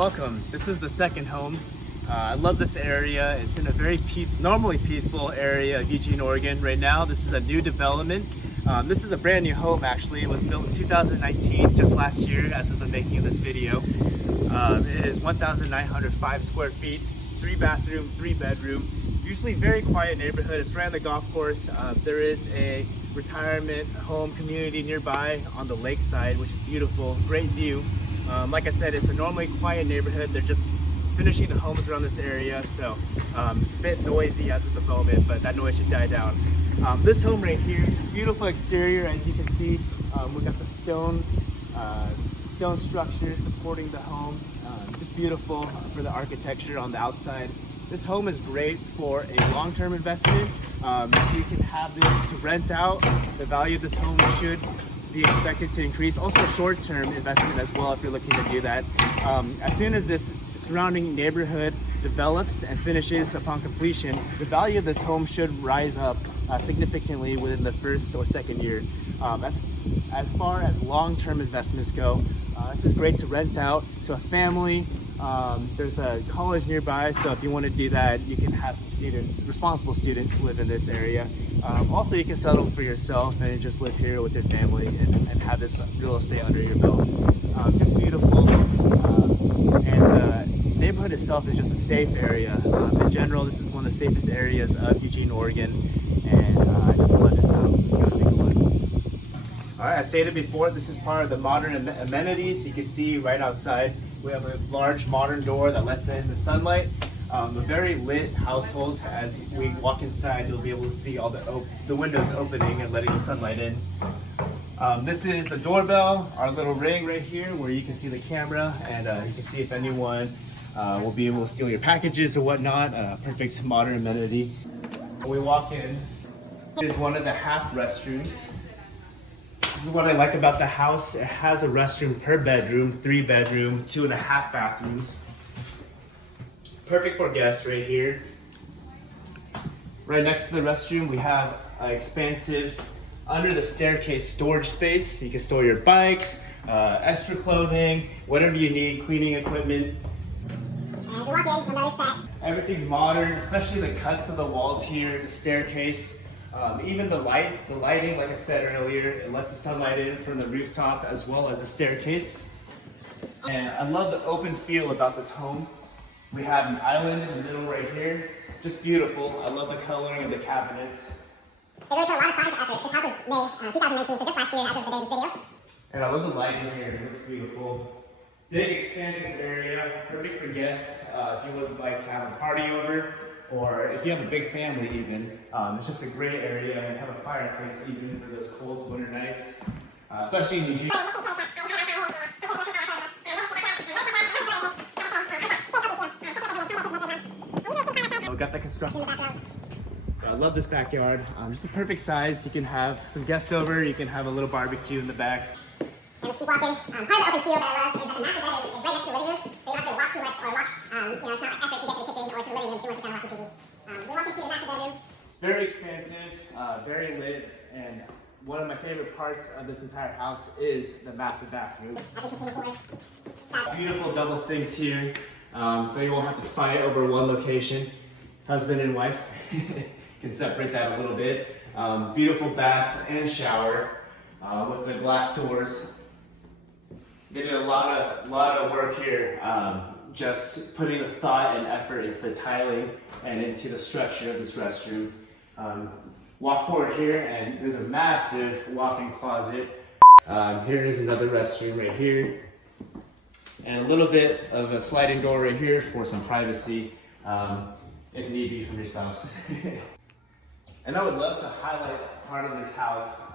Welcome. This is the second home. I love this area. It's in a very normally peaceful area of Eugene, Oregon. Right now, this is a new development. This is a brand new home actually. It was built in 2019, just last year as of the making of this video. It is 1,905 square feet, 3 bathroom, 3 bedroom. Usually very quiet neighborhood. It's right on the golf course. There is a retirement home community nearby on the lakeside, which is beautiful, great view. Like I said, it's a normally quiet neighborhood. They're just finishing the homes around this area, so it's a bit noisy as of the moment, but that noise should die down. This home right here, beautiful exterior, as you can see. We've got the stone structure supporting the home. It's beautiful for the architecture on the outside. This home is great for a long-term investment. You can have this to rent out. The value of this home should be expected to increase. Also a short-term investment as well if you're looking to do that. As soon as this surrounding neighborhood develops and finishes upon completion, the value of this home should rise up significantly within the first or second year. As far as long-term investments go, this is great to rent out to a family. There's a college nearby, so if you want to do that, you can have some students, responsible students, live in this area. Also, you can settle for yourself and just live here with your family and have this real estate under your belt. Just beautiful. And the neighborhood itself is just a safe area. In general, this is one of the safest areas of Eugene, Oregon, and I just love this house. Let's go take a look. All right, as stated before, this is part of the modern amenities. You can see right outside, we have a large modern door that lets in the sunlight. A very lit household. As we walk inside, you'll be able to see all the windows opening and letting the sunlight in. This is the doorbell, our little ring right here where you can see the camera and you can see if anyone will be able to steal your packages or whatnot. Perfect modern amenity. When we walk in, there's one of the half restrooms. This is what I like about the house. It has a restroom per bedroom, 3 bedroom, 2.5 bathrooms. Perfect for guests right here. Right next to the restroom, we have an expansive under the staircase storage space. You can store your bikes, extra clothing, whatever you need, cleaning equipment. As you walk in, you'll notice that everything's modern, especially the cuts of the walls here, the staircase. Even the lighting, like I said earlier, it lets the sunlight in from the rooftop as well as the staircase. And I love the open feel about this home. We have an island in the middle right here. Just beautiful. I love the coloring of the cabinets. they really put a lot of time and effort. This house was made 2019, so just last year as of the day of this video. And I love the lighting here. It looks beautiful. Big, expansive area, perfect for guests. If you would like to have a party over, or if you have a big family even, it's just a great area and have a fireplace even for those cold winter nights, especially in Eugene. We got the construction. I love this backyard. Just a perfect size. You can have some guests over. You can have a little barbecue in the back. And let's keep walking. Part of the open field that I love is that the master bedroom is right next to the living room, so you don't have to walk too much or walk. It's not effort to get to the kitchen or to the living room if you want to sit down and watch TV. We're walking through the master bedroom. It's very expansive, very lit, and one of my favorite parts of this entire house is the master bathroom. As we continue forward. Beautiful double sinks here, so you won't have to fight over one location. Husband and wife can separate that a little bit. Beautiful bath and shower with the glass doors. They did a lot of work here, just putting the thought and effort into the tiling and into the structure of this restroom. Walk forward here, and there's a massive walk-in closet. Here is another restroom right here, and a little bit of a sliding door right here for some privacy, if need be, from your spouse. And I would love to highlight part of this house.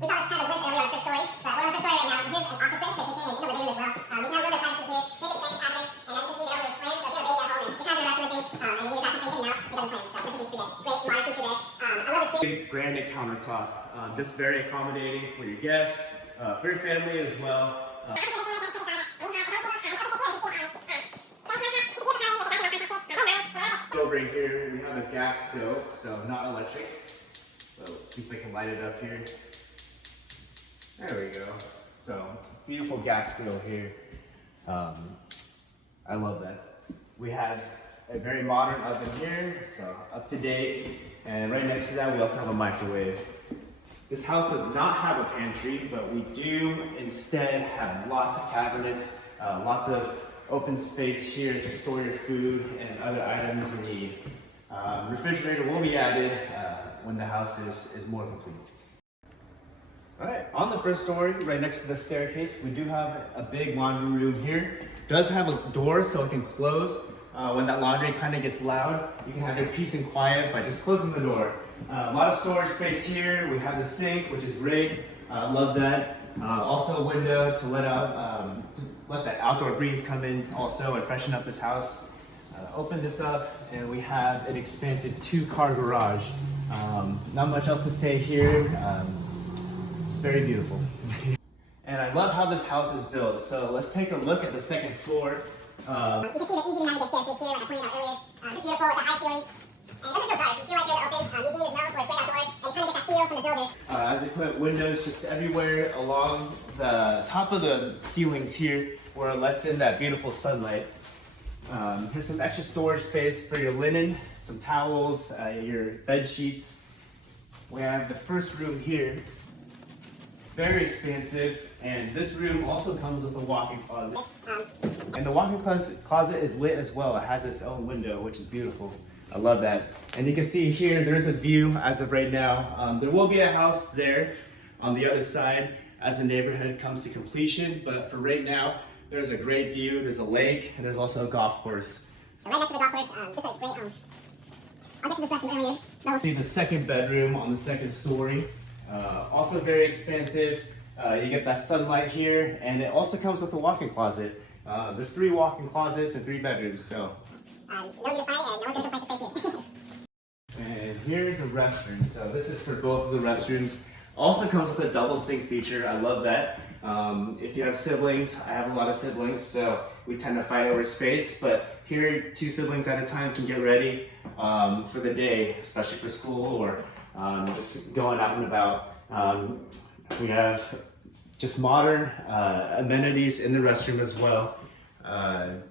We saw this kind of glimpse earlier on the first story, but we're on the first story right now. Here's an office space, kitchen, and the living room as well. You can have a little bit of privacy here, big expansive cabinets, and as you can see, they're over the plans, so if you have a baby at home and you're trying to rush with things, and you need to pass something in now, it doesn't plan. So this is great modern feature there. I love this Big granite countertop, just very accommodating for your guests, for your family as well. Over here, we have a gas stove, so not electric. So let's see if I can light it up here. There we go. So beautiful gas grill here. I love that. We have a very modern oven here, so up to date. And right next to that, we also have a microwave. This house does not have a pantry, but we do instead have lots of cabinets, lots of open space here to store your food and other items you need. Refrigerator will be added when the house is more complete. All right, on the first story, right next to the staircase, we do have a big laundry room here. It does have a door so it can close. When that laundry kind of gets loud, you can have your peace and quiet by just closing the door. A lot of storage space here. We have the sink, which is great. Love that. Also a window to let the outdoor breeze come in also and freshen up this house. Open this up and we have an expansive 2-car garage. Not much else to say here. It's very beautiful. And I love how this house is built. So let's take a look at the second floor. You can see the easy to navigate staircase here, like I pointed out earlier. Just beautiful with the high ceilings. And it doesn't feel dark. You feel like you're in the open. Eugene is known for its great outdoors, and you kind of get that feel from the builder. They put windows just everywhere along the top of the ceilings here, where it lets in that beautiful sunlight. Here's some extra storage space for your linen, some towels, your bed sheets. We have the first room here. Very expansive, and this room also comes with a walk-in closet. And the walk-in closet is lit as well. It has its own window, which is beautiful. I love that. And you can see here, there's a view as of right now. There will be a house there on the other side as the neighborhood comes to completion, but for right now, there's a great view. There's a lake, and there's also a golf course. So right next to the golf course, just a great I'll get to this restroom earlier. See the second bedroom on the second story. Also very expansive. You get that sunlight here, and it also comes with a walk-in closet. There's 3 walk-in closets and 3 bedrooms, so. No need to fight, and no one's gonna complain to stay here. And here's the restroom. So this is for both of the restrooms. Also comes with a double sink feature. I love that. If you have siblings, I have a lot of siblings, so we tend to fight over space, but here 2 siblings at a time can get ready for the day, especially for school or just going out and about. We have just modern amenities in the restroom as well.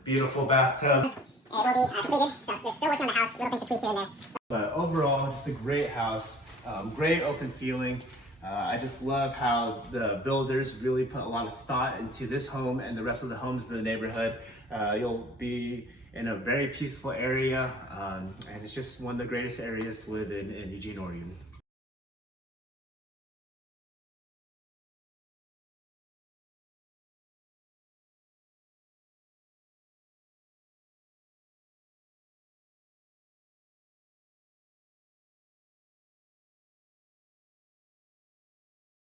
Beautiful bathtub. It will be completed, so we're still working on the house, little things to tweak here and there. But overall, just a great house, great open feeling. I just love how the builders really put a lot of thought into this home and the rest of the homes in the neighborhood. You'll be in a very peaceful area, and it's just one of the greatest areas to live in Eugene, Oregon.